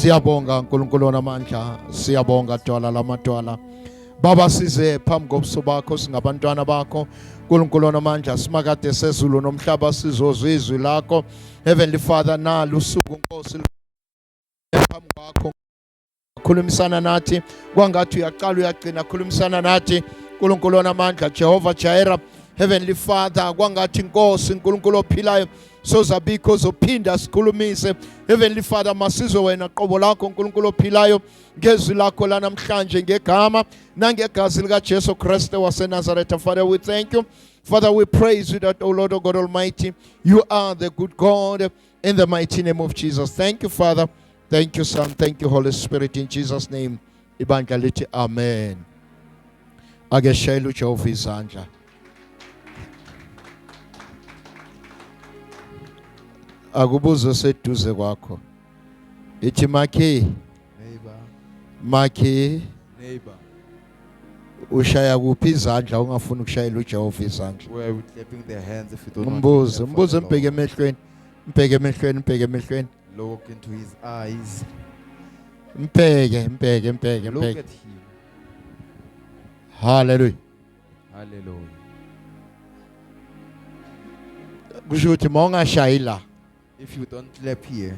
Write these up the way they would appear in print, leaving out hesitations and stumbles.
Siyabonga uNkulunkulu onamandla, siyabonga dwala lamadwala. Baba size phambi kobuso bakho singabantwana bakho. uNkulunkulu onamandla simakade sezulu nomhlaba sizozwa izwi lakho. Heavenly Father, nalo usuku Nkosi phambi kwakho. Khulumisana nathi kwangathi uyaqala uyagcina, khulumisana nathi uNkulunkulu onamandla, Jehovah Jireh. Heavenly Father, kwangathi Nkosi uNkulunkulu ophilayo sozabikho zophinda sikhulumise. Heavenly Father, masizwe wena qobo lakho uNkulunkulu ophilayo ngezwi lakho lanamhlanje ngegama nangegazi lika Jesu Kristu waseNazaretha. Father, we thank you. Father, we praise you that, O Lord, O God Almighty, you are the good God in the mighty name of Jesus. Thank you, Father. Thank you, Son. Thank you, Holy Spirit. In Jesus' name, ibandla lithi amen. Ake shayela uJehova izandla. Akubuzo seduze kwakho. Ithi Makhi, Neighbor, Makhi, neighbor, ushaya kuphi izandla ungafuni ukushayela uJehova izandla? where are we clapping their hands if you don't want Umbuzo, to clap for umbuzo the mbheke Lord? emehlweni. Mbheke emehlweni, mbheke emehlweni. Look into his eyes. Mbheke, mbheke, mbheke, Look mbheke. at him. Hallelujah. Hallelujah. Kusho ukuthi mawungashayi la, If you don't clap here,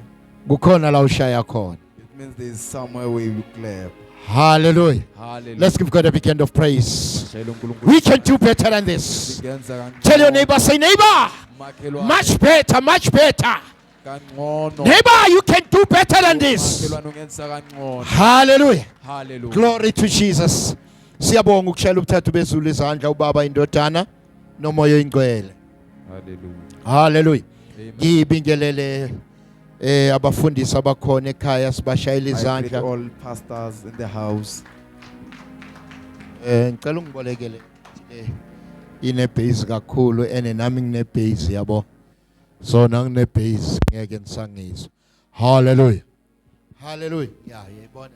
kukhona la ushaya khona. it means there is somewhere where you clap. Hallelujah. Hallelujah. Let's give God a big hand of praise. Shayela uNkulunkulu. We can do better than this. Singenza kangcono. Tell your neighbor, say neighbor, Makhelwane much better, much better. kangcono. Neighbor, you can do better than this. Makhelwane ungenza kangcono. Hallelujah. Hallelujah. Glory to Jesus. Siyabonga ukushayela ubuthathu bezulu izandla ubaba indodana nomoya oyingcwele. Hallelujah. Hallelujah. Amen. Ngibingelele abafundisi abakhona ekhaya sibashayela I greet izandla. all pastors in the house. Ngicela ungibolekele ine base kakhulu ene nami ngine base yabo. So ngine base ngeke ngisangizwe. Hallelujah. Hallelujah. Yeah, yebona.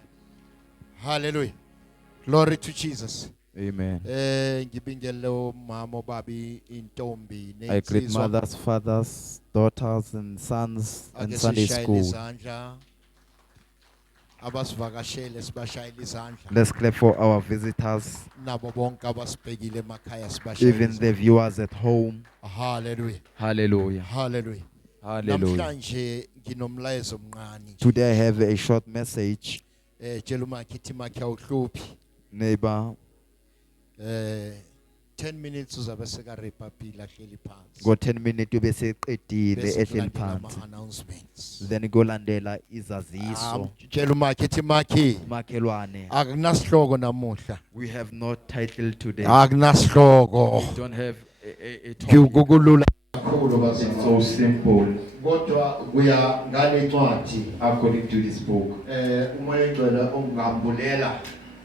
Hallelujah. Glory to Jesus. Amen. Ngibingelele umama obabi intombi I greet mothers, fathers, daughters, and sons in Sunday school. Abasivakashele sibashayela izandla. Let's clap for our visitors, Nabo bonke abasibhekile emakhaya sibashayela even the izandla. viewers at home. Hallelujah. Hallelujah. Hallelujah. Hallelujah. Namhlanje nginomlayezo omncane nje. Today I have a short message. Tshela umakhi ithi makhi awuhluphi. Neighbor, 10 minutes uzabe seka repapila hleli phansi. got 10 minutes to be seqedile Bese ehleli kulandela phansi. ama-announcements. Then kulandela izaziso. Tshela umakhi ithi makhi Makhelwane, akunasihloko namuhla. we have no title today. Akunasihloko. We don't have a topic. Kukulula kakhulu It's bazalwane. so simple Kodwa kuya ngale ncwadi according to this book. umoya oyingcwele ongambulela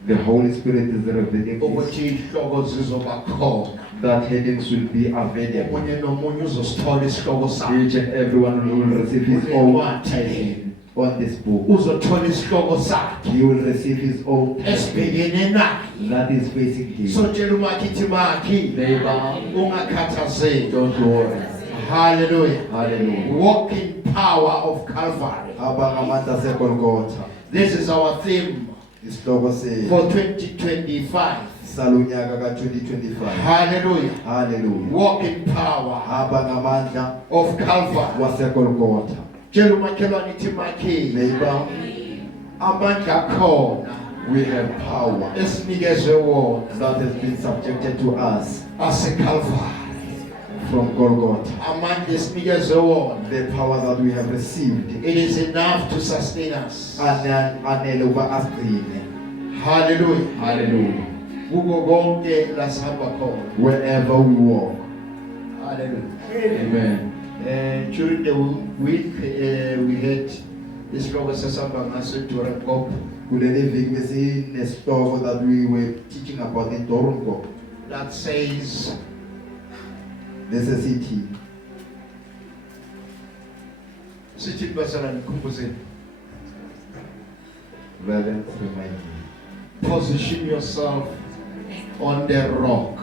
The Holy Spirit is revealing this, ukuthi ihloko zizoba khona. that headings will be available. Omunye nomunye uzosithola isihloko sakhe. Each and everyone will receive his own title on this book. Uzothola isihloko sakhe He will receive his own title esibhekene naye. that is facing him. So tshela umakhi ithi makhi Neighbor, ungakhathazeki. don't worry. Hallelujah. Hallelujah. Walk in power of Calvary. Abangamandla seGolgotha. This is our theme Isihloko se for 2025. salunyaka ka-2025. Hallelujah. Hallelujah. Walk in power Abangamandla of Calvary. waseGolgotha. Tshela umakhelwane ithi makhi Neighbor, amandla khona we have power esinikezwe wona that has been subjected to us aseCalvary. from Golgotha. Amandla esinikezwe wona. The power that we have received It is enough to sustain us. anele ukuba asigcine. Hallelujah. Hallelujah. Kuko konke lasihamba khona. Wherever we walk. Hallelujah. Amen. During the week we had this logo sesamba ngaso during COP. Kuleli viki besinesihloko that we were teaching about the Dorongo. That says Necessity. sithi basala nikhumbuzeni. Reverence remind me. Position yourself on the rock.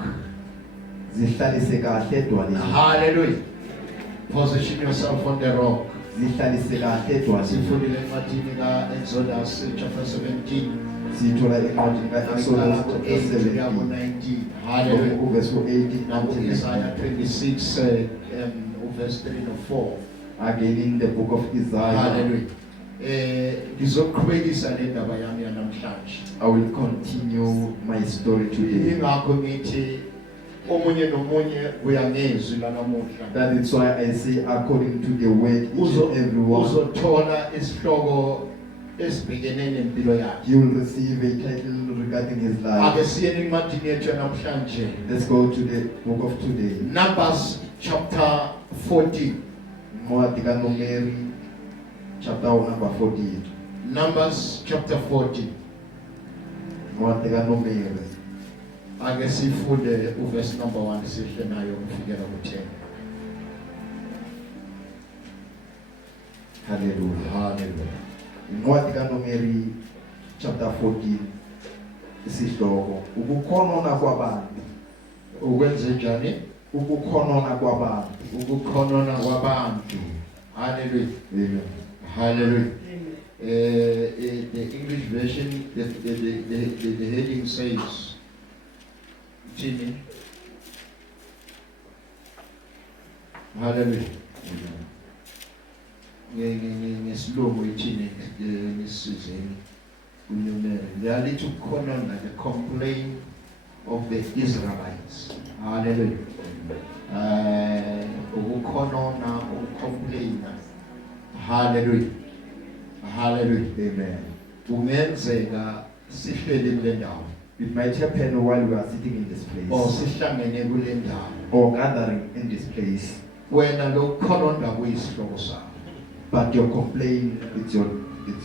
Zihlalise kahle edwaleni. Hallelujah. Position yourself on the rock. zihlaliseke kahle edwaleni. Sifundile encwadini ka-Exodus chapter 17 Sithola encwadini ka-Exodus chapter 17 19. Hallelujah. Verse 18 until Isaiah 26 verse 3 to 4. again in the book of Isaiah. Hallelujah. Ngizoqhubekisa le ndaba yami yanamhlanje. I will continue my story today. Ingakho ngithi omunye nomunye uyangezwi la namuhla. That is why I say according to the word each and every one. Uzothola isihloko esibhekene nempilo yakhe. You will receive a title regarding his life. Ake siye encwadini yethu namhlanje. Let's go to the book of today. Numbers chapter 14. Ncwadi kaNumeri chapter number 14. Numbers chapter 14. Ncwadi kaNumeri. Ake sifunde uverse number 1 sihle nayo kufikela ku-10. Hallelujah. Hallelujah. Ncwadi kaNumeri chapter 14 isihloko ukukhonona kwabantu. Ukwenze njani? Ukukhonona kwabantu. Ukukhonona kwabantu. Hallelujah. Amen. Hallelujah. The English version, the heading says, Jimmy. Hallelujah. Ngesilungu ithini ngesizini unyumere. They are little corner the complaint of the Israelites. Hallelujah. Ukukhonona ucomplain. Hallelujah. Hallelujah. Amen. Kungenzeka sihlele kule ndawo. It might happen while we are sitting in this Or place sihlangene kule ndawo. or gathering in this place, Wena lokukhononda kuyisihloko sakho. but your complaint it's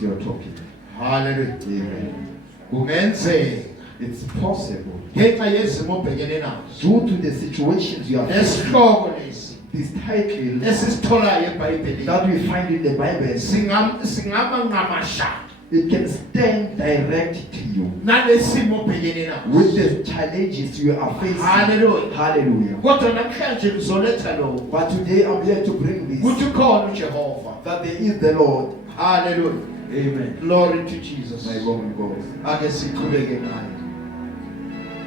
your topic. Hallelujah. Amen. Kungenzeka It's possible ngenxa yezimo obhekene nazo. due to the situations you are facing. Esihloko lesi This title esisitholayo eBhayibhelini that we find in the Bible, singama ngamasha it can stand direct to you nalesimo obhekene nazo. with the challenges you are facing. Hallelujah. Hallelujah. Kodwa namhlanje ngizoletha lo But today I'm here to bring this, kuthi khona uJehova. that there is the Lord. Hallelujah. Amen. Glory to Jesus. My God will go. Ake siqhubeke ngayo.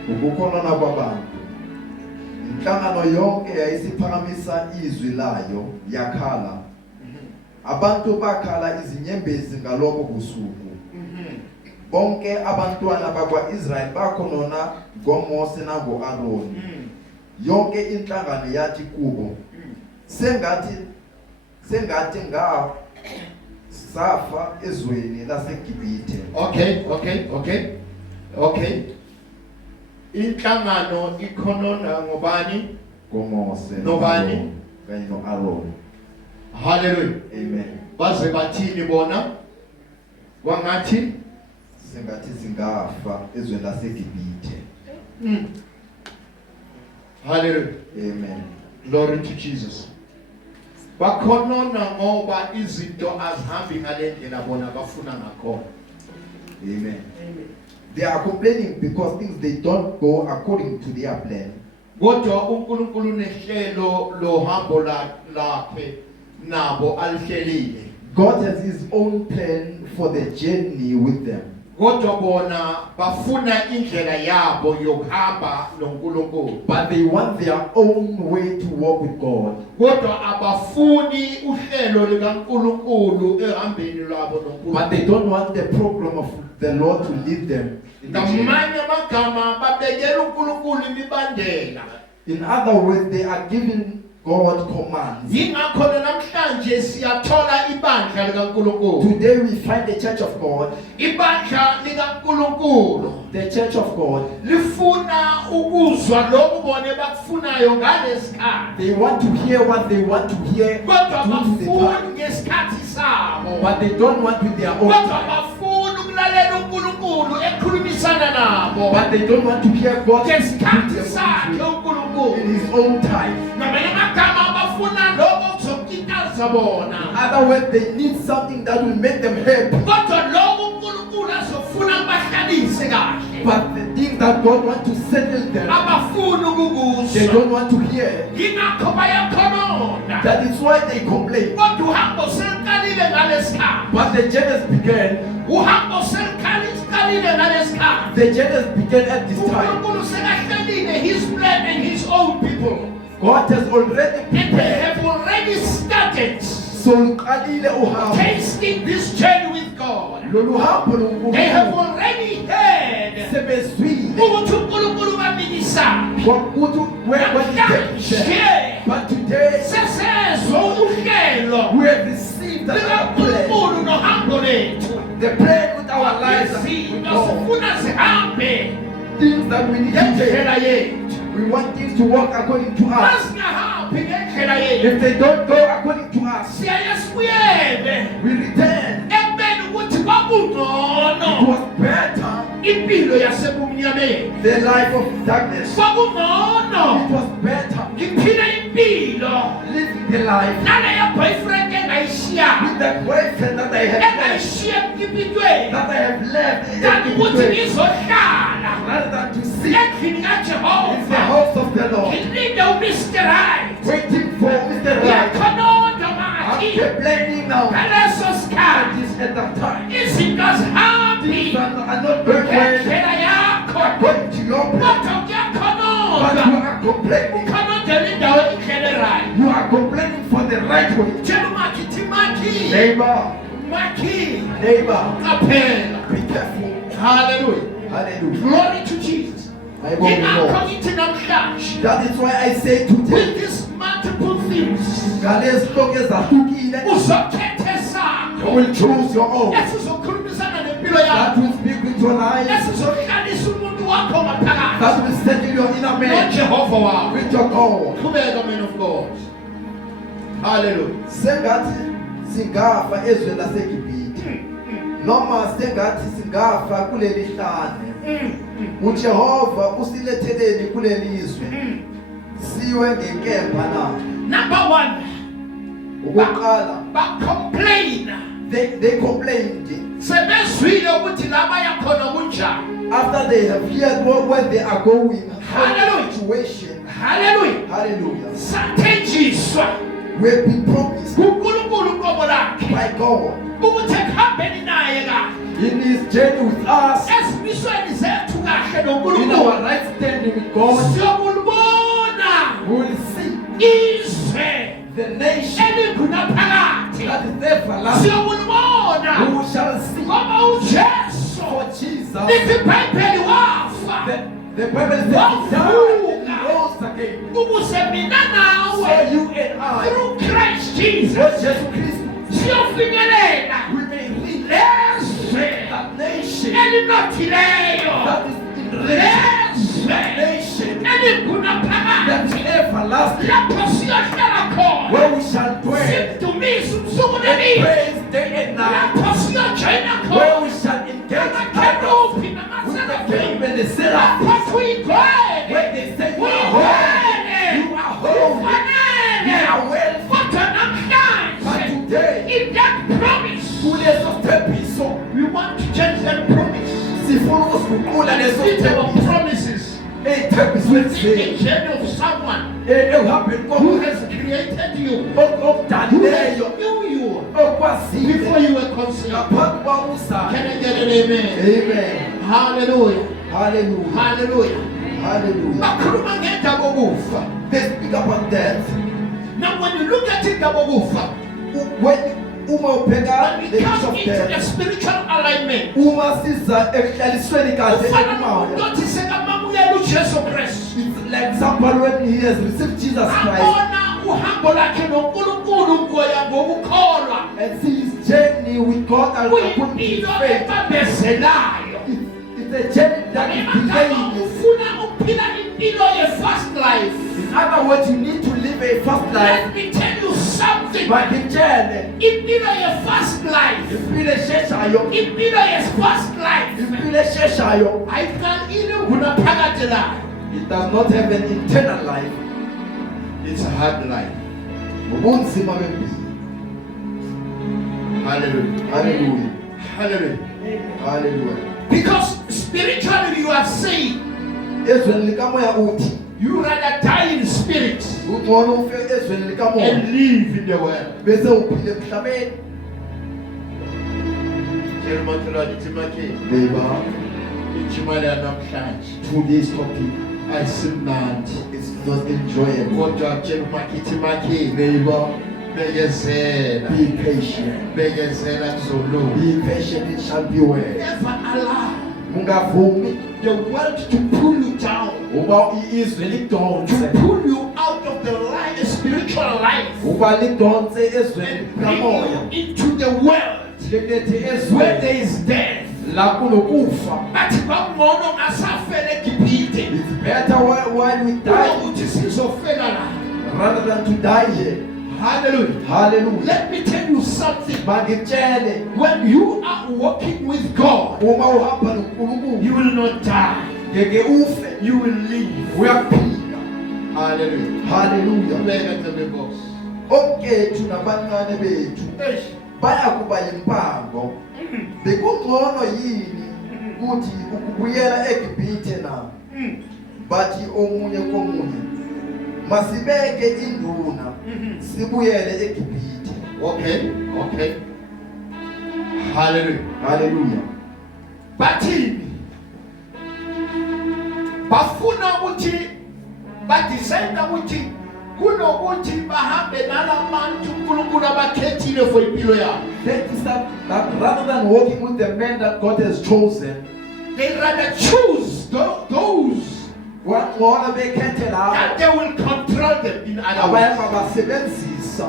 Ukukhonona kwabantu. Inhlangano yonke yayisiphakamisa izwi layo yakhala. Abantu bakhala izinyembezi ngalokho busuku. Bonke abantwana bakwaIsrayeli bakhonona ngoMose nango-Aroni. Yonke inhlangano yathi kubo, sengathi safa ezweni laseGibhithe. Okay. Inhlangano ikhonona ngobani? ngoMose Nobani? kanye no-Aroni. Hallelujah. Amen. Baze bathini bona? Wangathi? Sengathi singafa ezweni laseGibhithe. Hallelujah. Amen. Glory to Jesus. Bakhonona ngoba izinto azihambi ngalendlela bona bafuna ngakhona. Amen. They are complaining because things they don't go according to their plan. Kodwa uNkulunkulu nehlelo lohambo lakhe nabo alihlelile. God has his own plan for the journey with them. Kodwa bona bafuna indlela yabo yokuhamba noNkulunkulu. But they want their own way to walk with God. Kodwa abafuni uhlelo likaNkulunkulu ehambeni lwabo noNkulunkulu. But they don't want the program of the Lord to lead them. Ngamanye amagama babekela uNkulunkulu imibandela. In other words, they are giving God commands. Yingakho namhlanje siyathola ibandla likaNkulunkulu. Today we find the church of God. Ibandla likaNkulunkulu. The church of God. Lifuna ukuzwa lokho bone bakufunayo ngalesikhathi. They want to hear what they want to hear. Kodwa due to the bafuni time. ngesikhathi sabo. But they don't want with their own Kodwa time. bafuni ukulalela uNkulunkulu ekhulumisana nabo. But they don't want to hear God Ngesikhathi sakhe uNkulunkulu. in his own time. Ngamanye amagama bafuna lokho kuzokitaza bona. In other words, they need something that will make them happy. Kodwa lokho uNkulunkulu azofuna bahlalise kahle. But the things that God wants to settle them, Abafuni they ukukuzwa. don't want to hear. Yingakho bayakhonona. That is why they complain. Kodwa uhambo But the journeys began. Uhambo seluqalile nalesikhathi. The journeys began at this time. uNkulunkulu sekahlelile his plan and his own people. God has already And they prepared. have already started So luqalile uhambo. tasting this journey with God. Lolu hambo They have loNkulunkulu already heard sebezwile ukuthi uNkulunkulu bamikisa. ukuthi when Namhlanje But today sesezwe uhlelo we have received the plan. likaNkulunkulu nohambo lethu. The plan with our lives and with Izinto God. sifuna zihambe Things that we need to take. ngendlela yethu. We want things to work according to us. Masingahambi ngendlela yethu. If they don't go according to us, Siyaye sibuyele we return. ekubeni ukuthi It kwakungcono was better impilo yasebumnyameni. the life of darkness. It Kwakungcono was better ngiphile impilo living the life naleya boyfriend engayishiya with the boyfriend that I have left, engayishiya empilweni that I have left kanti in ukuthi the ngizohlala rather than to sit endlini in the kaJehova house of the Lord, ngilinde uMr. Right. waiting for Mr. Right. Ngiyakhononda I'm makathi complaining now. ngaleso sikhathi This at that time. izinto zihambi Things are not going well ngendlela yakho according to your plan. kodwa But uyakhononda you are complaining. ukhonondela indawo indlela erayi. You are complaining for the right way. tshela umakithi makhi Neighbor, makhi neighbor, qaphela. be careful. Hallelujah. Hallelujah. Glory to Jesus. I want to Ingakho know. ngithi namhlanje That is why I say today, with these multiple things ngalezo hloko ezahlukile, uzokhetha esakho you will choose your own. esizokhulumisana nempilo That yakho will speak with your life. esizohlalisa umuntu wakho ngaphakathi That will settle your inner man noJehova wakho. with your God. Qhubeka man of God. Hallelujah. Sengathi singafa ezweni laseGibhithe. Noma sengathi singafa kuleli hlane. uJehova usiletheleni kuleli izwe. Siwe ngenkemba na. Number one, Ukuqala, complain. they complained Sebezwile ukuthi la baya khona kunjani. after they have heard where they are going. Hallelujah. Situation. Hallelujah. Hallelujah. Sathenjiswa We have been promised uNkulunkulu uqobo lakhe by God ukuthi ekuhambeni naye kahle in His journey with us, ezimisweni zethu kahle in our noNkulunkulu right standing with God. siyobona We will see izwe the nation eligunaphakade that is everlasting. siyobona We shall see ngoba uJesu for Jesus. lithi iBhayibheli wafa The Bible says He died and He rose again. ukuze mina So nawe you and I, through Christ Jesus Lord Jesus Christ, siyofinyelela we may reach lezwe that nation elinothileyo that is in rest, that lezwe nation eligunaphakade that is everlasting, lapho siyohlala khona where we shall dwell simdumise ubusuku and nemini praise day and night, lapho siyojoyina where khona we shall engage others amakherubi with the namaserafi king and the lapho seraphim, tuyigcwele where they say you are holy, you are holy, you are well. kodwa namhlanje But today, in that promise kuleso stepiso, we want to change that promise. sifuna usiguqula leso These are stepiso, promises ey'tepiso within the ezitheni journey of someone ehambeni who komuntu has created you, okudalileyo who knew you okwazile before you were conceived. ngaphambi kwakuzala. Can I get an amen? Amen. Hallelujah. Hallelujah. Hallelujah. Hallelujah. Bakhuluma ngendaba yokufa. They speak about death. Now when you look at indaba yokufa, When ubheka when the we issue come of into the death, spiritual alignment, uma siza ekuhlalisweni kahle ufana ekumoya, nomuntu othi sekamamukela uJesu Kristu. it's like example when he has received Jesus Christ Abona uhambo lakhe noNkulunkulu ngoya ngokukholwa. and see his journey with God and according to his Kuyimpilo faith. ebambezelayo. It's a journey that is Ngamagama delayed. ufuna ukuphila impilo ye-first life. In other words, you need to live a fast life. Let me tell you something. Bakitshele Impilo ye-first life. impilo esheshayo, Impilo ye-first life. impilo esheshayo. Ayiqalile ngunaphakade layo. It does not have an eternal life. It's a hard life. Ubunzima bempilo. Hallelujah. Hallelujah. Hallelujah. Hallelujah. Because spiritually you are saved. Ezweni likamoya uthi You rather die in spirit ungcono ufe ezweni likamoya and live in the world. bese uphile emhlabeni. Tshela umakhelwane ithi makhe Neighbor, ijimali yanamhlanje today's topic ayisimnandi is not enjoyable. kodwa tshela umakhe ithi makhe Neighbor, bekezela be patient. bekezela kuzolunga. Be patient, it shall be well. Never allow Mungavumi the world to pull you down, uba izwe lidonse, pull you out of the life, spiritual life, uba lidonse ezweni and bring likamoya, you into the world lilethe where ezweni there is death. la kunokufa. Bathi bangcono ngasafele eGibhithe It's better while we die kunokuthi sizofela la. rather than to die here. Hallelujah. Hallelujah. Let me tell you something. Mangitshele, When you are walking with God, uma uhamba noNkulunkulu you will not die. ngeke ufe, You will live. uyaphila. Hallelujah. Hallelujah. Ubeka nje boss. Okethu nabancane bethu Eish. bayakuba yimpango. Bekungcono yini ukuthi ukubuyela eGibhithe na? Bathi omunye komunye masibeke induna sibuyele eGibhithe. Okay. Hallelujah. Hallelujah. Bathini bafuna ukuthi badecide ukuthi kunokuthi bahambe nalabantu uNkulunkulu abakhethile for impilo yabo. They decide that rather than walking with the men that God has chosen, They rather choose those wangcono bekhethe labo that they will control them in other ways. abayeba basebenzisa.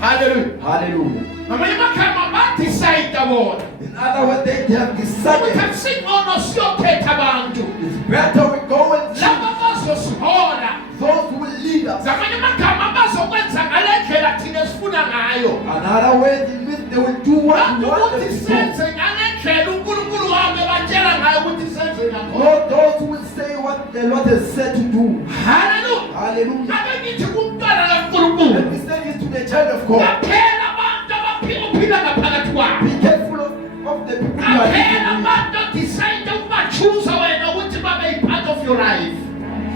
Hallelujah. Hallelujah. Ngamanye amakhama badecide bona In other words, they have ukuthi decided akusingcono siyokhetha abantu it's better we go and choose laba bazosihola. those who will lead us. Zamanye amakhama bazokwenza ngale ndlela thina esifuna ngayo. Another way, it means they will do what we want Ukuthi them to do. senze ngale ndlela uNkulunkulu wami ebatshela ngayo ukuthi senze ngakhona. Not those who will say what the Lord has said to do. Hallelujah. Hallelujah. Ake ngithi kumntwana Let kaNkulunkulu. me say this to the child of God. Qaphela abantu abaphila ngaphakathi kwabo. Be careful of the people you are Qaphela living abantu decide ukubachuza wena ukuthi babe part of your life. with.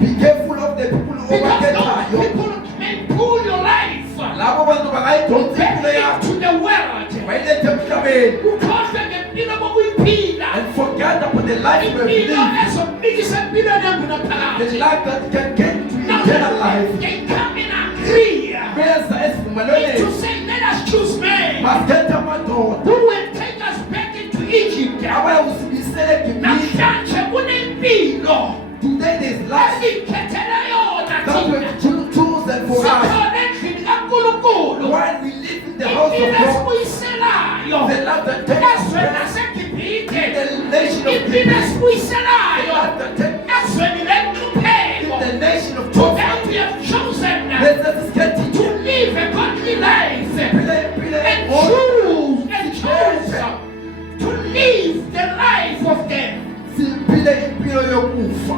Be careful of the people who Because overget those you. people may pull your life Labo bantu bangayidonsa impilo back yakho into the world. bayilethe emhlabeni Ukhohlwe ngempilo bokuyiphila. and forget about the life you have Impilo lived, ezomnikisa empilweni yangu the naphakathi. life that can get to Now eternal life. they come in agree Beza to esivumelwaneni say, let us choose men masikhethe amadoda who will take us back into Egypt. abayokusibuyisela eGibhithe. Namhlanje kunempilo Today there is life esikhethela yona that we thina. have chosen for us. Sikhona endlini kaNkulunkulu. While we live in the house Impilo of God, esibuyiselayo. the life that takes us Ezweni back, laseGibhithe. the nation of Impilo Gibeon, the esibuyiselayo. life that takes Ezweni lenhlupheko. the nation of Today Joseph. we have chosen Let us get to to live a godly life and all choose to live the life of death. simpile impilo yokufa.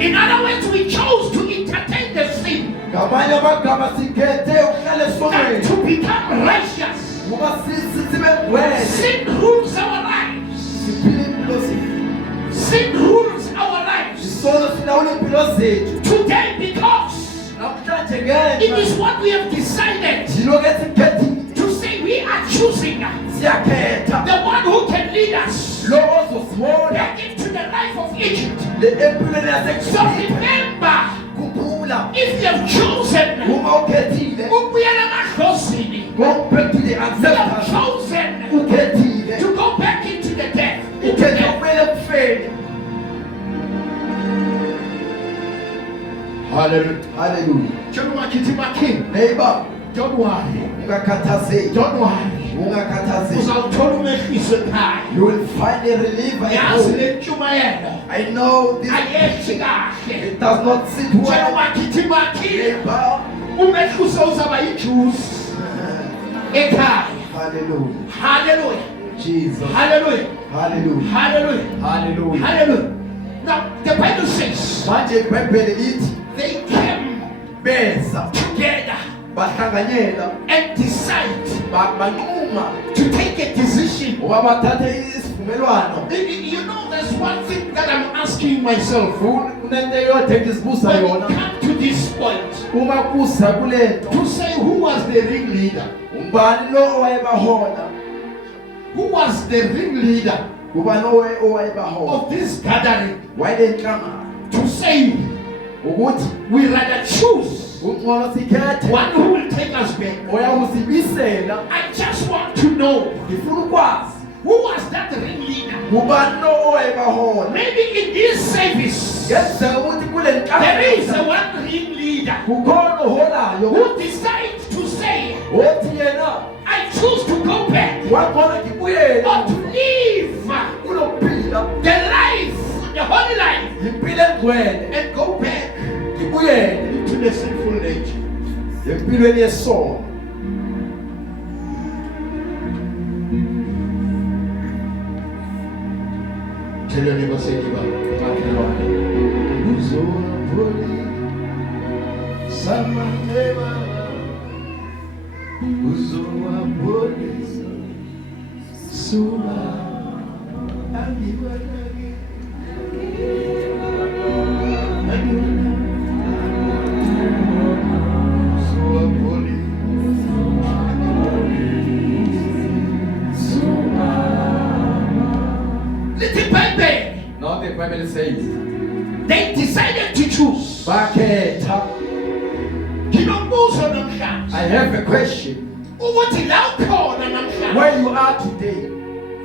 In other words, we chose to entertain the sin, Ngamanye amagama sikhethe ukuhlala not esonweni to become righteous. ngoba sibe ngcwele. Sin rules our lives. Siphile impilo zethu. Sin rules our lives. Isono silawula impilo zethu. Today, because Namhlanje it ngenxa is what we have decided siloke sikhethile. to say we are choosing Siyakhetha the one who can lead us lo ozosihola back into the life of Egypt. le empilweni So yaseGibhithe. remember, Khumbula if you have chosen uma ukhethile, ukubuyela emadlozini, go back to the you have ancestors. chosen Ukhethile to go back into the death. ukhetha ukubuyela ekufeni. Hallelujah. Hallelujah. Neighbor, Don't worry. ungakhathazeki. Don't worry. Ungakhathazeki. Uzawuthola umehliso ekhaya. You will find a reliever at Yazi home. le ntshumayelo I know this ayeshi kahle. it does not sit Tshela well. umakhithi Neighbor. umehliso uzaba yijuice ekhaya. Hallelujah. Hallelujah. Jesus. Hallelujah. Hallelujah. Hallelujah. Hallelujah. Hallelujah. Now the Bible says Manje iBhayibheli lithi they came beza together bahlanganyela and decide banquma to take a decision. ngoba bathathe isivumelwano. You know, there's one thing that I'm asking myself. Kunento eyodwa engizibuza When we yona come to this point, uma kuza kule nto to say who was the ringleader, ubani lo owayebahola who was the ringleader ubani owayebahola of this gathering, wayile nhlangano to say ukuthi we rather choose ungcono sikhethe one who will take us back. oyakusibisela. I just want to know Ngifuna ukwazi who was that ringleader. ubani lo owayebahola. Maybe in this service Ngenzeka ukuthi kule there is a nhlangano one ringleader kukhona oholayo who decides to say, othi yena I choose to go back wangcono ngibuyele or to live kulokuphila the life, the holy life, impilo engcwele and go back ngibuyele into the sinful nature. empilweni yesono. Tell your neighbor, say, little baby, Now the Bible says they decided to choose. bakhetha. Nginobuzo namhlanje. I have a question. Ukuthi la ukhona namhlanje. Where you are today,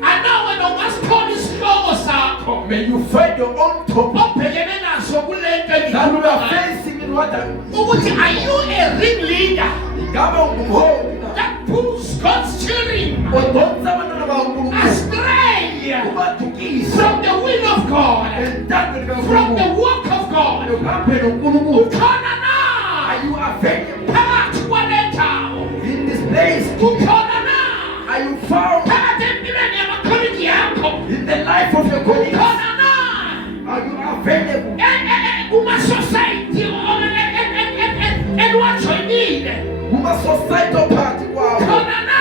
Anawe nomasithola isihloko sakho. may you find your own topic Obhekene naso kule nto that you are engikhuluma ngayo. facing in what Ukuthi are you a ringleader ingabe ungumholi na that pulls God's children odonsa abantwana bakaNkulunkulu astray ubadukisa from the will of God, entandweni from the kaNkulunkulu work of God? uhambe noNkulunkulu. Ukhona Are na you available phakathi kwalendawo. in this place? Ukhona na Are you found phakathi empilweni yamakholegi yakho. in the life of your colleagues? Ukhona na Are you available kuma-society endiwajoyinile. kuma societal party kwabo? Khona na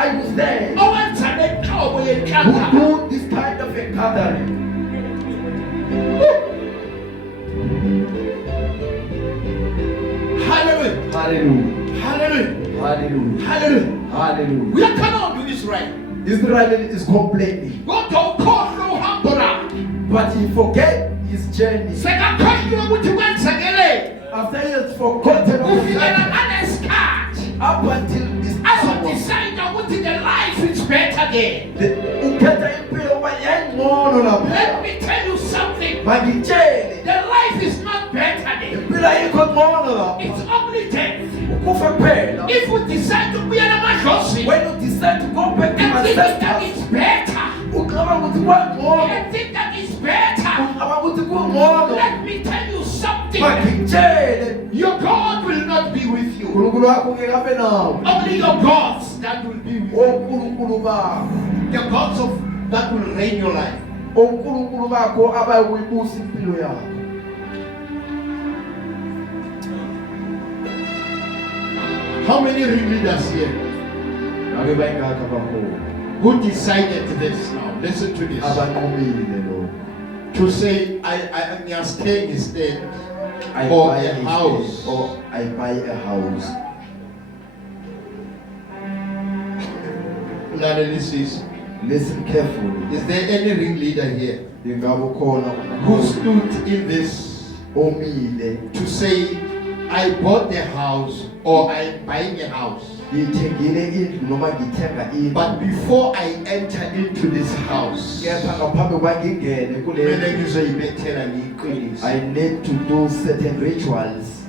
Are you there owenza le nhlobo who yenhlangano. do this kind of a gathering? Hallelujah. Hallelujah. Hallelujah. Hallelujah. Hallelujah. Hallelujah. Uyakhona uNtu Israel. Israel is complaining, Kodwa ukhohlwe uhambo lwakhe. but he forget his journey. Sekakhohliwe ukuthi kwenzekeleni. After he has forgotten of his Kufikela life, ngalesikhathi up until this hour, azodecide ukuthi the life is better there. ukhetha impilo uba yayingcono lapha. Let me tell you something. Mangitshele, The life is not better there. impilo ayikho ngcono lapha. It's only death. Ukufa kuphela. If we decide to buyela emadlozini When you decide to go back to and think that ancestors, it's better, ucabanga ukuthi kwangcono, and think that it's better, ucabanga ukuthi kungcono. let me tell you something. Mangitshele, Your God will not be with you. uNkulunkulu wakho ngeke abe nawe. Only your gods that will be with you. onkulunkulu bakho, The gods of that will reign your life. onkulunkulu bakho abayibusa impilo yakho. How many ringleaders here Ngabe bayingakho abaholi who decided this now? Listen to this. abanqobile lo. To say, I am staying instead I or buy a house. or I buy a house. Analysis. Listen carefully. Is there any ringleader here Ingabe khona who stood in this omile to say, I bought the house or I'm buying a house, ngithengile indlu noma ngithenga indlu, but before I enter into this house, kepha ngaphambi kokuba ngingene kule kumele ngizoyibethela ngiyiqinise. I need to do certain rituals.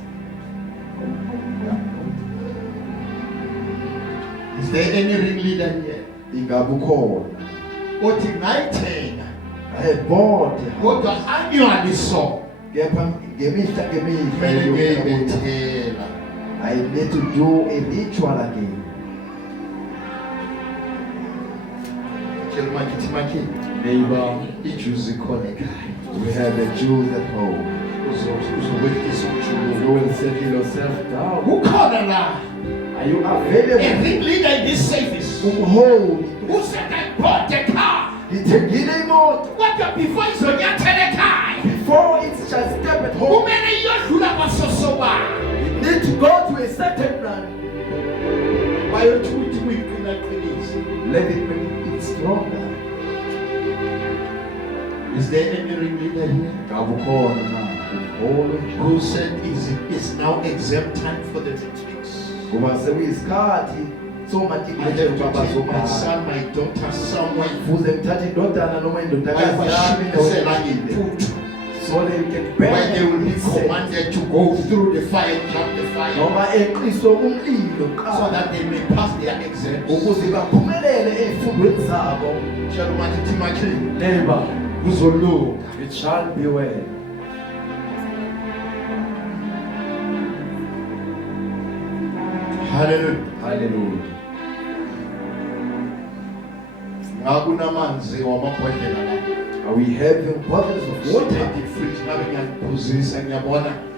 Is there any ringleader here? Ingabe khona. Othi ngayithenga I bought a house. kodwa annually so Kepha ngemihla kumele ngemihla ngiyibethela. I need to do a ritual again. Tshela makithi makithi Neighbor, ijuice ikhona ekhaya. we have a Jews at home. Uzowehlisa ujulu. You will settle yourself down. Kukhona la Are you a available? ringleader in this service Umholi. who said I bought the car. Ngithengile imoto. What before it shall step at home, you need to go to a certain plan. Let it make it stronger. Is there any ringleader here who said it's now exempt time for the retreats? I have to take my son, my daughter somewhere. So they can where they will be commanded to go through the fire, jump the fire, so that they may pass their exams. It shall be well. Hallelujah. Hallelujah. We have bottles of water.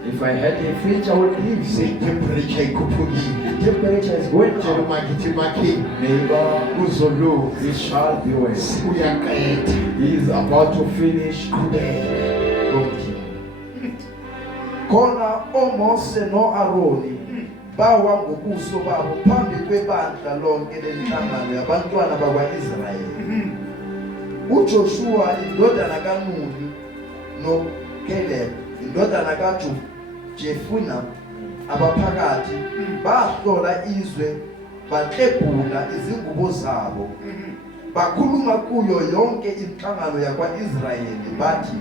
If I had a fridge, I would leave. The temperature is going up. Neighbor, it shall be well. He is about to finish today. Kona oMose no Aroni bawa ngobuso babo phambi kwebandla lonke lenhlangano yabantwana bakwaIsrayeli. uJoshua indodana kaNuni noCaleb indodana kaJefuna abaphakathi bahlola izwe baklebhula izingubo zabo bakhuluma kuyo yonke inhlangano yakwaIsrayeli bathi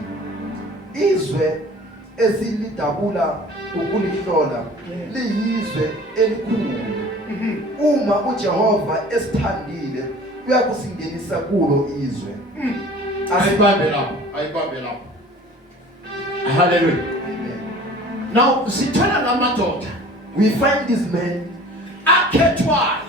izwe esilidabula ukulihlola liyizwe elikhulu. Uma uJehova esithandile uyakusingenisa kulo izwe. Ayibambe lapho. Hallelujah. Amen. Now sithola lamadoda, we find this man akhethwayo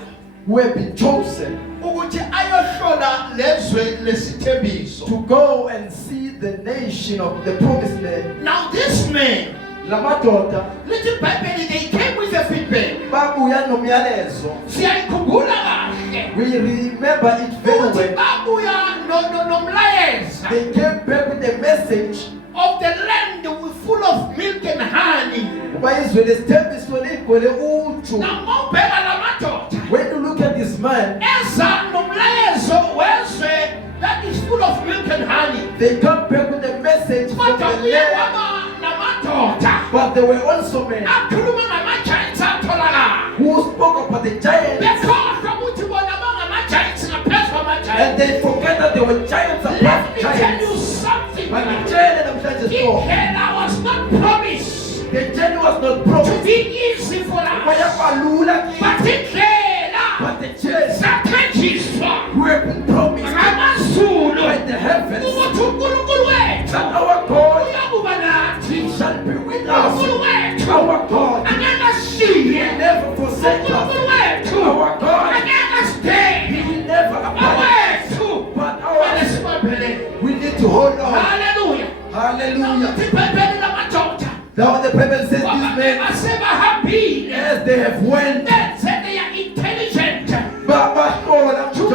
who have been chosen ukuthi ayohlola lezwe lesithembiso, to go and see the nation of the promised land. Now this man, lamadoda, little Bible, they came with a feedback. babuya nomyalezo. Siyayikhumbula kahle. We remember it very Ukuthi well. babuya nomlayeza They came back with a message of the land full of milk and honey. uba izwe lesithembiso ligcwele uju. Now mawubheka lamadoda, When you look at this man, eza nomlayezo wezwe that is full of milk and honey. they come back with a message from Kodwa the kuye land. kwaba namadoda But there were also men akhuluma ngama-giants atholakala. who spoke about the giants, Bekhohlwa ukuthi bona bangama-giants ngaphezu and kwama-giants. they forget that there were giants Let above me tell you giants. something. But the journey namhlanje so, Indlela was not promised the journey was not to promised. be easy for us. Kwayakwalula But kithi, indlela but the journey sathenjiswa we have been promised ngamazulu by the heavens ukuthi uNkulunkulu wethu that our God uyakuba nathi. shall be with uNkulunkulu us. wethu Our God angeke will ashiye. never forsake uNkulunkulu us. wethu Our God angeke asidele. will never abandon us. Awethu But kumele our sibambelele. we need to hold on. Hallelujah. Hallelujah. Ibhayibheli lamadoda Now the Bible says these men, asebahambile as they have went, benze they are intelligent bahlola to follow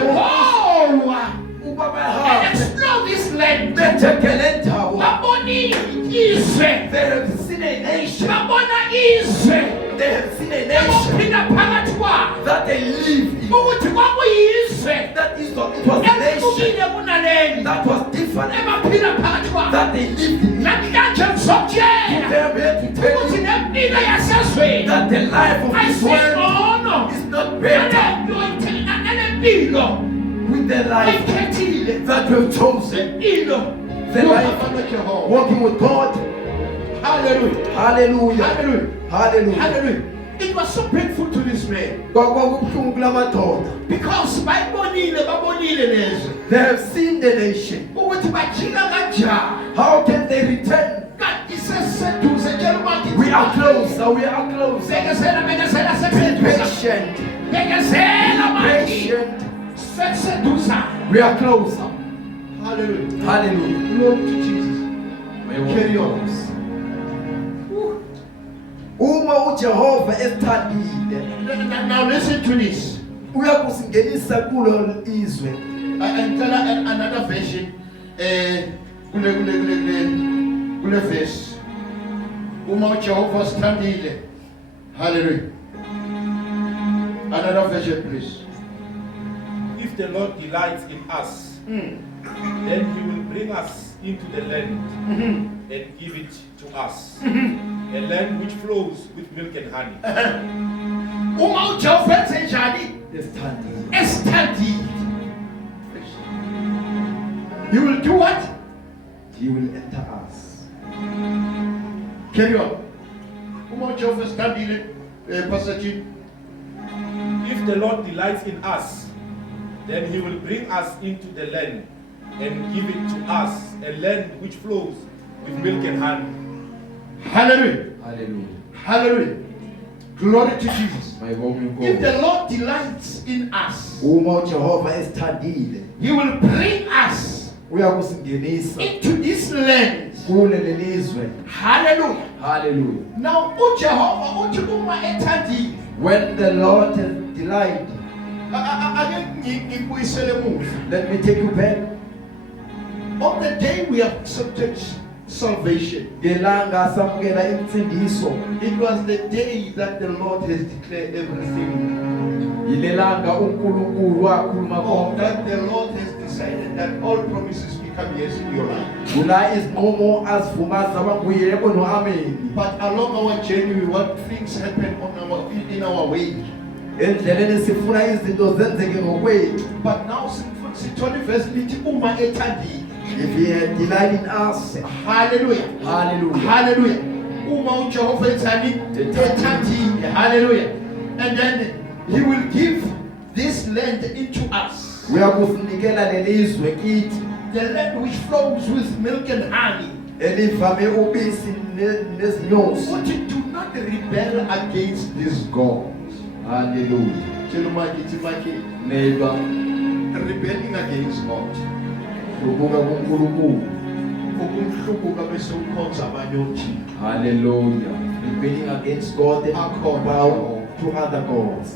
ukuba and bahambe explore this land. bethekele ndawo. Babonile izwe, They have seen a nation. babona izwe They have seen a nation emophila phakathi kwabo that they live in. ukuthi kwakuyizwe That is not, it was a nation elihlukile kunaleli that was different emaphila phakathi kwabo. that they lived in. Namhlanje ngizokutshela They are here to tell ukuthi you nempilo yasezweni that the life of this world ayisingcono is not better nalempilo with the life ayikhethile. that we have chosen. Impilo The life walking with God. Hallelujah. Hallelujah. Hallelujah. Hallelujah. Hallelujah. It was so painful to this man Kwakubuhlungu kulamadoda. because babonile lezwe They have seen the nation. ukuthi bajika kanjani. How can they return? Kanti seseduze tshela ukuthi We are closer. We are closer. bekezela Be seseduze. patient. Bekezela Be manje patient. seseduze. We are closer. Hallelujah. Hallelujah. Glory to Jesus. Carry on. Uma uJehova esithandile, Now listen to this. uyakusingenisa kulo izwe. And tell another version. kule verse uma uJehova sithandile. Hallelujah. Another version please. If the Lord delights in us, then he will bring us into the land and give it to us. A land which flows with milk and honey. Uma uJehova enzenjani? Esithandile. He will do what? He will enter us. Carry on. Uma uJehova sithandile, Pastor G. If the Lord delights in us, then he will bring us into the land and give it to us, a land which flows with milk and honey. Hallelujah. Hallelujah. Hallelujah. Glory to Jesus. My woman, If the Lord delights in us, uma uJehova esithandile, he will bring us uyakusingenisa into this land. kuleli lizwe. Hallelujah. Hallelujah. Now uJehova uthi uma ethandile, When the Lord has delighted, ake ngikubuyisele emuva. let me take you back. On the day we accepted salvation, Ngelanga samukela imtsindiso, it was the day that the Lord has declared everything. yilelanga uNkulunkulu wakhuluma Or konke. that the Lord has decided that all promises become yes in your life. Kula izinqumo azivuma zaba nguyebo noameni. But along our journey, we want things happen in our way. Endleleni sifuna izinto zenzeke ngokwethu. But now, sithole verse lithi uma ethandile. If he had delighted in us, Hallelujah. hallelujah. Hallelujah. Uma uJehova ethandile. Hallelujah. And then he will give this land into us. Uyakusinikela lelizwe kithi The land which flows with milk and honey. elivame ubisi nezinyosi. Uthi do not rebel against this God. Hallelujah. Tell Maki, Neighbor, rebelling against God. ubuka kuNkulunkulu. Ukumhlubuka bese ukhonza abanye othile. Hallelujah. Rebelling against God and bow to other gods.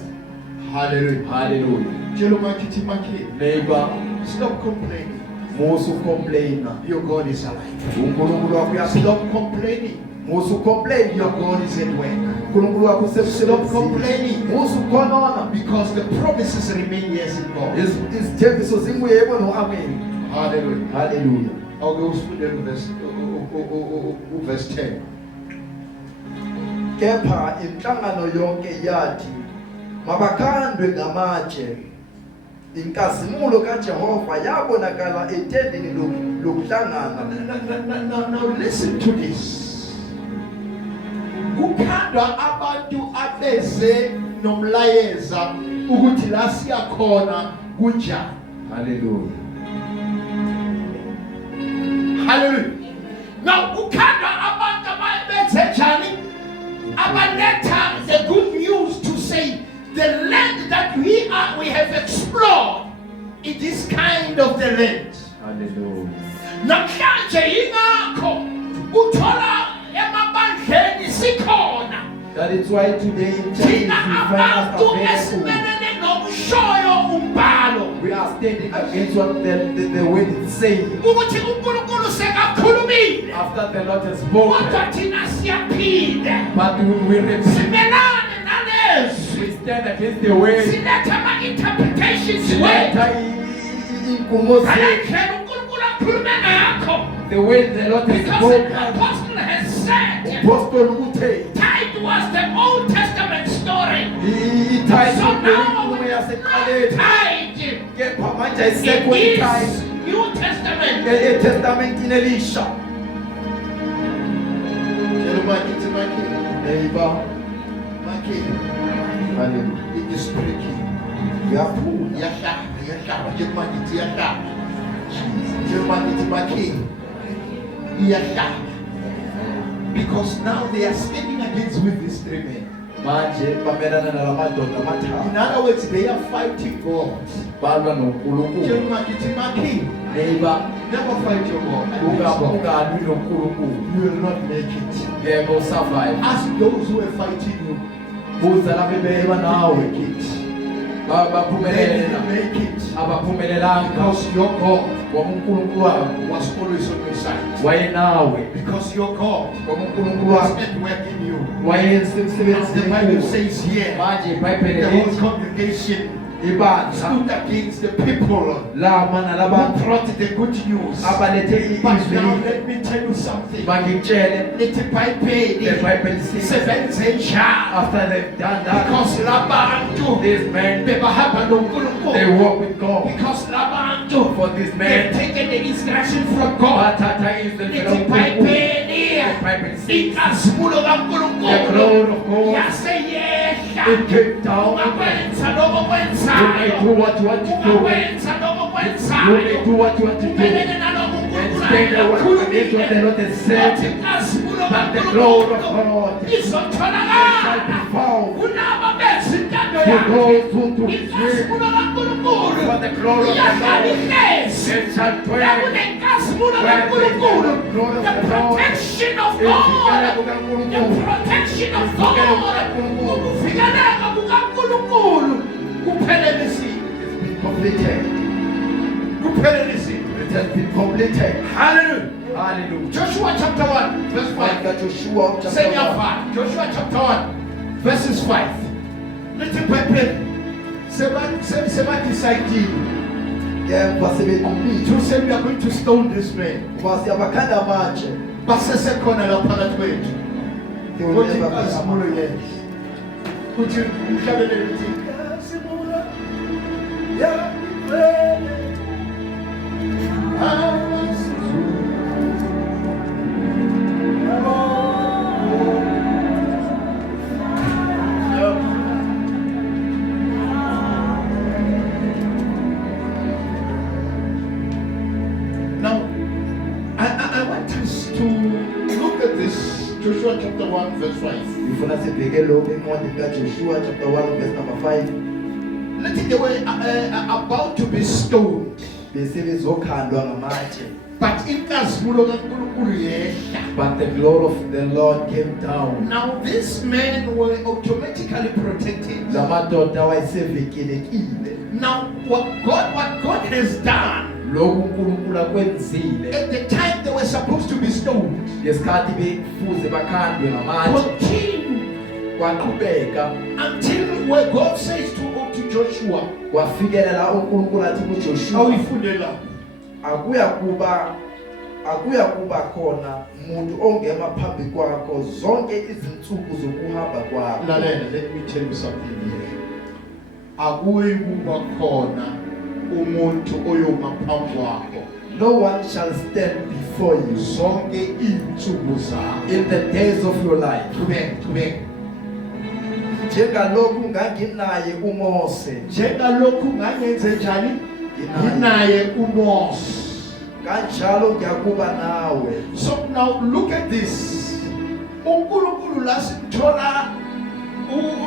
Hallelujah. Hallelujah. Tell Maki, Neighbor, stop complaining. musu complain. Your God is alive. uNkulunkulu wakho uyasila. Stop complaining. Musu complain. Your God is at work. uNkulunkulu wakho Stop usemsebenzini. complaining. Musu khonona. Because the promises remain yes in God. Izithembiso zinguyebo noameni. Hallelujah. Hallelujah. I'll go to verse 10. Kepha inhlangano yonke yathi mabakhandwe ngamatshe. Inkazimulo kaJehova yabonakala etendeni lokuhlangana. Now listen to this. Kukhandwa abantu abeze nomlayeza ukuthi la siya khona kunjani. Hallelujah. Hallelujah. Now kukhandwa abantu abenze njani? Abaletha the good news to say the land that we have explored, it is kind of the land. Hallelujah. Namhlanje ingakho uthola emabandleni sikhona. That is why today in church we Thina find abantu us available. esimelene nokushoyo umbhalo. We are standing against what the word is saying. Ukuthi uNkulunkulu sekakhulumile. After the Lord has spoken, Kodwa thina siyaphinde. but we repeat. Simelane nalezi. We stand against the word. Siletha ama-interpretations wethu. Siletha inkumo zethu. Ngalendlela uNkulunkulu akhulume ngakho. The way the Lord has Because the spoken. apostle has said, Apostle uthe Tithe was the Old Testament story. itithe So now inkulumo yaseqaleni. tithe Kepha manje in ayisekho this itithe New Testament. eTestamentini elisha. Neighbor, hallelujah. It is breaking. Uyaphula. Iyashaya njengoba ngithi iyashaya. Njengoba ngithi makini iyashaya. Because now they are standing against with these three men. Manje bamelana nalamadoda In amathathu. other words, they are fighting God. Balwa noNkulunkulu. Njengoba ngithi makini, Neighbor, never fight your God. ungalwi noNkulunkulu. You will not make it. Ngeke usurvive. Ask those who are fighting you. Buza labo beba nawe. Make it. they didn't make it because your God was always on your side. Because your God was at work in you. As the Bible says here, the whole congregation stood against the people who brought the good news. But now let me tell you something. After they've done that, Because Labantu, these men, they walk with God. Because Labantu, For these they've men, taken the instruction from God. Batata is the The cloud of God. It came down. You may do what you want to do. You may do what you want to do. And stay there what the Lord has said. But the cloud of God shall be found for those who do His will. For the cloud of the Lord it shall dwell. The protection of God. The protection of God. Completed. It has been completed. Hallelujah. Hallelujah. Joshua chapter 1, verse 5. Joshua chapter Say 1. 5. Joshua chapter 1, verses 5. Little Pepe, Seba decided to say we are going to stone this man. But say corner la palatway. What you ask Mulu, yes. Could you have everything? Now, I want us to look at this Joshua chapter 1, verse 5. Ifuna sibheke lokho encwadini kaJoshua chapter 1 verse number 5. Let it they were about to be stoned. Besebezokhandwa ngamatshe. But inkazimulo kaNkulunkulu yehla. But the glory of the Lord came down. Now these men were automatically protected. Lamadoda wayesevikelekile. Now what God has done, Lokhu uNkulunkulu akwenzile. at the time they were supposed to be stoned, Ngesikhathi befuze bakhandwe ngamatshe. continued Kwaqhubeka until where God says to Joshua, kwafikela la uNkulunkulu athi kuJoshua awuyifundela akuya kuba khona umuntu ongema phambi kwakho zonke izinsuku zokuhamba kwakho. lalela, let me tell you something here. Akuyi kuba khona umuntu oyoma phambi kwakho No one shall stand before you zonke izinsuku zakho. in the days of your life. Qhubeka. Njengalokhu nganginaye uMose, Njengalokhu ngangenze njani? Nginaye uMose. kanjalo ngiyakuba nawe. So now look at this. uNkulunkulu lasimthola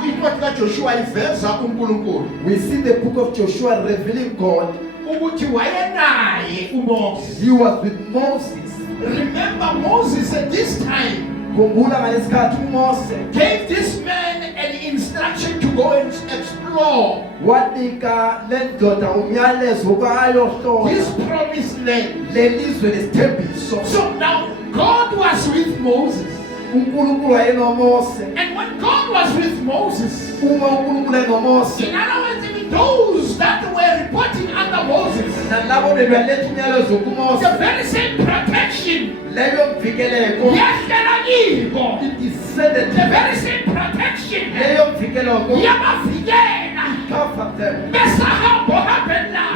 incwadi kaJoshua iveza uNkulunkulu We see the book of Joshua revealing God. ukuthi wayenaye uMose. He was with Moses. Remember Moses at this time Khumbula ngalesikhathi uMose gave this man an instruction to go and explore wanika lendoda umyalezo kayohlola this promised land. lelizwe lesithembiso. So now God was with Moses. uNkulunkulu wayenomose. And when God was with Moses, Uma uNkulunkulu enomose, in other words, even those that were reporting under Moses, nalabo bebaletha umyalezo kuMose, the very same protection, leyo mvikeleko yehlela kibo. descended. The very same protection, Leyo mvikeleko yabavikela covered them besahamba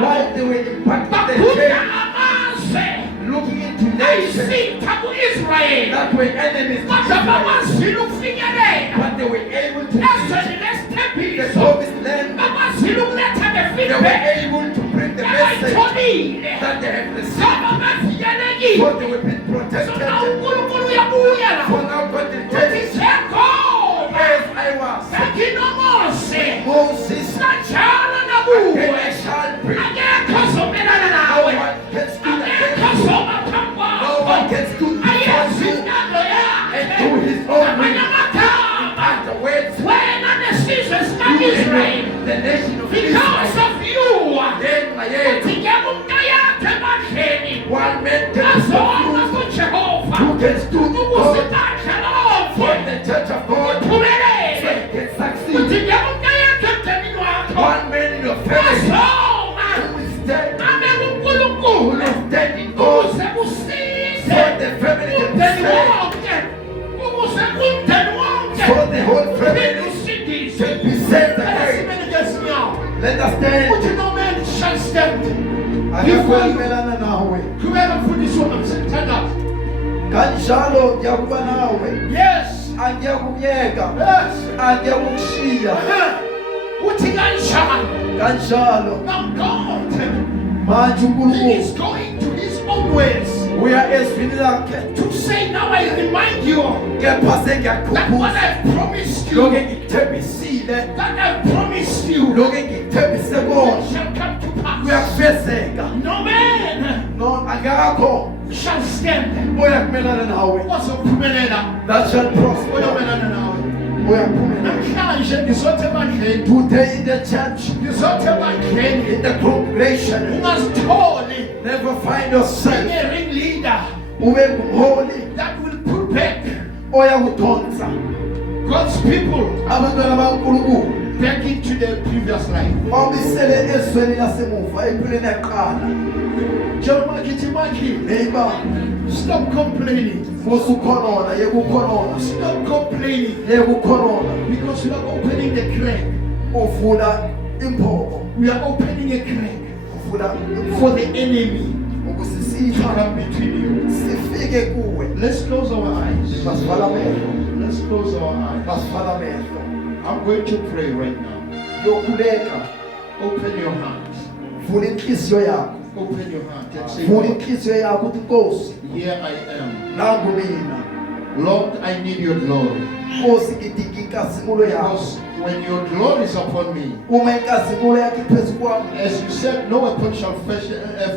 while they were impacted the bakhunda church, amazwe looking into nations ayisitha ku-Israyeli that were enemies to kodwa Israel, babazile ukufikelela but they were able to ezweni the lesithembiso, promised land. babazile ukuletha They were befeedback able to bring the message abayitholile that they had received. ngoba bavikelekile. So they were being So protected. now uNkulunkulu uyabuya For la now God uthi dictates, sekhona as I was, sekinomose Moses, kanjalo and nakuwe I shall bring. akekho ozomelana No nawe, one can stand akekho against you. ozoma phambi No one kwakho, can stand ayenze before you intando and yakhe. do his own Ngamanye will. amagama, And the words wena nesizwe sika-Israyeli the nation of Because Israel. of you. Ngenxa yethu. Ngiyakubona yakhe emadleni. One man can Azonga kuJehova. who can stood God Ukusibasha for lonke. the church of God so Phumelele. he can succeed. Ngiyakubona yakhe emndenini wakho. One man in your family Azonga. who is dead, Abe who kuNkulunkulu. is dead in God, Ukuze kusise. so the family can be Umndeni saved, wonke. Ukuze umndeni wonke. so the whole family Usindise. can be saved again. Asimele ngezinyawo. Let us stand. Uthi no man shall stand. Akuvumelana nawe. Kumele mfundiswe ngamsithandazo. Kanjalo ngiyakuba nawe. Yes. Angiyakuyeka. Yes. Angiyakushiya. Uthi kanjani? Kanjalo Now God, manje He uNkulunkulu is going to His own ways uya ezwini lakhe. to say, now I remind you Kepha that what sengiyakukhumbuza I've promised lokho you, engikuthembisile, that I've promised you, lokho engikuthembise kona shall come to pass. kuyakufezeka. No man No, akakho shall stand. oyakumelana nawe. Ozophumelela. That shall prosper. Oyomelana nawe. Uyaphumelela. Namhlanje ngizothe ebandleni. Today in the church, Ngizothe ebandleni. in the congregation, Ungazitholi never find yourself ringleader ube ngumholi that will pull back oyakudonsa God's people abantwana bakaNkulunkulu back into their previous life. babisele ezweni lasemuva empilweni yaqala. Njengoba ngithi manje, Neighbor, stop complaining. musukhonona yekukhonona Stop complaining yekukhonona because we are opening the crack. uvula impoko, We are opening a crack uvula for the enemy to ukusisitha come between you. sifike kuwe. Let's close our eyes. Basivala amehlo, Let's close our eyes. basivala amehlo. I'm going to pray right now. Yokhuleka, Open your heart. vula inhliziyo yakho, Open your heart and say, vula Lord, inhliziyo yakho uthi Nkosi, here I am. nangu mina. Lord, I need your glory. Nkosi ngidinga inkazimulo yakho. Because when your glory is upon me, Uma inkazimulo yakho iphezu kwami, as you said, no weapon shall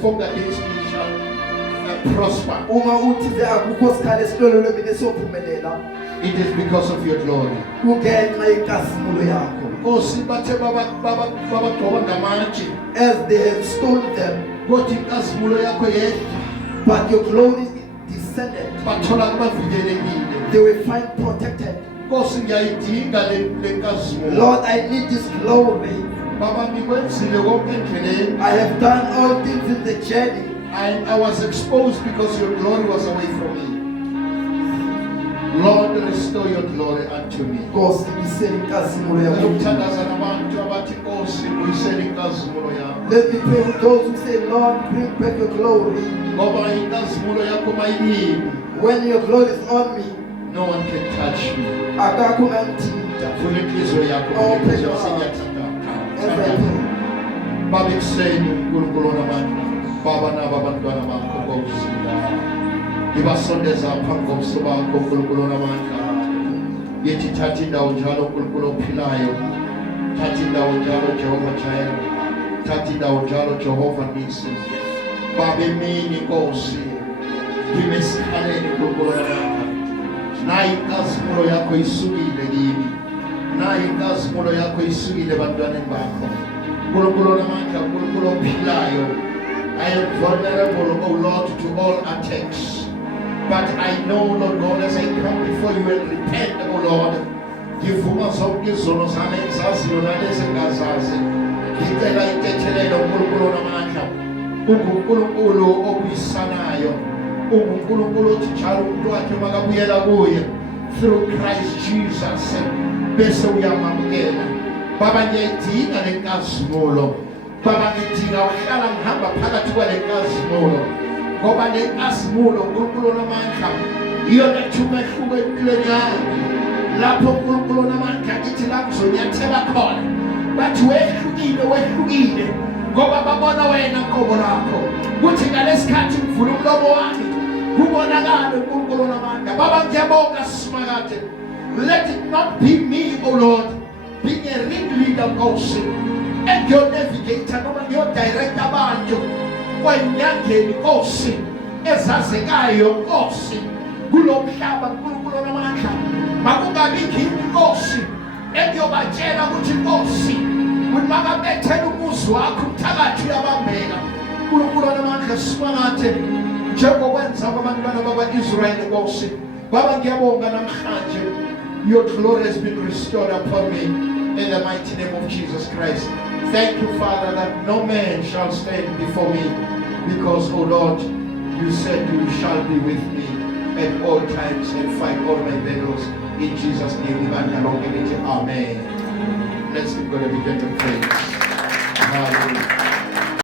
form against me shall prosper. uma uthi akukho sikhali esilolwe mina esiyophumelela, It is because of your glory. kungenxa yenkazimulo yakho. Nkosi bathe babagcoba ngamatshe As they have stolen them, kodwa inkazimulo yakho yedwa but your glory descended, bathola bavikelekile. they will find protected. Nkosi ngiyayidinga le nkazimulo. Lord, I need this glory. Baba ngikwenzile konke endleleni. I have done all things in the journey. I was exposed because your glory was away from me. Lord, restore your glory unto me. Nkosi bisela inkazimulo yakho. Ngiyakuthandaza nabantu abathi Nkosi uyisele inkazimulo yakho. Let me pray with those who say, Lord, bring back your glory. Ngoba inkazimulo yakho mayimi. When your glory is on me, No one can touch me. akakho ongangithinta. Vula inhliziyo yakho. Open your Inhliziyo heart. As I sengiyathandana. pray. Baba ekuseni uNkulunkulu namandla. Baba nabo abantwana bakho Nkosi. Ngibasondeza phambi kobuso bakho uNkulunkulu namandla. Yethi thatha indawo njalo uNkulunkulu ophilayo. Thatha indawo njalo Jehova Jireh. Thatha indawo njalo Jehova Nisi. Baba emini Nkosi. Ngimesikhaleni uNkulunkulu namandla. Nayi inkazimulo yakho isukile kimi. Nayi inkazimulo yakho isukile ebantwaneni bakho. uNkulunkulu namandla, uNkulunkulu ophilayo. I am vulnerable, oh Lord, to all attacks. But I know, Lord God, as I come before you and repent, oh Lord, ngivuma zonke izono zami engizaziyo nalezi engingazazi. Ngicela intethelelo uNkulunkulu namandla. UnguNkulunkulu obuyisanayo. UnguNkulunkulu othi njalo umuntu wakhe makabuyela kuye through Christ Jesus bese uyamamukela. Baba ngiyayidinga le nkazimulo. Baba ngidinga uhlala ngihamba phakathi kwale nkazimulo. Ngoba le nkazimulo uNkulunkulu namandla iyo letha umehluko empilweni yami. Lapho uNkulunkulu namandla ngithi la ngizonyathela khona. Bathi wehlukile ngoba babona wena qobo lakho. Kuthi ngalesikhathi ngivula umlomo wami kubonakala uNkulunkulu namandla. Baba ngiyabonga simakade. Let it not be me, oh Lord, being a ringleader Nkosi, and your navigator noma your director abantu kwanyangeni Nkosi ezazekayo Nkosi kulomhlaba uNkulunkulu namandla. Makungabi kimi Nkosi engiyobatshela ukuthi Nkosi ukuthi makabethela umuzi wakho umthakathi uyabambeka. uNkulunkulu onamandla simakathe njengokwenza kwabantwana bakwa-Israyeli Nkosi. Baba ngiyabonga namhlanje, your glory has been restored upon me in the mighty name of Jesus Christ. Thank you, Father, that no man shall stand before me, because, oh Lord, you said you shall be with me at all times and fight all my battles. In Jesus' name, amen. Let's give God a big hand of praise. Hallelujah.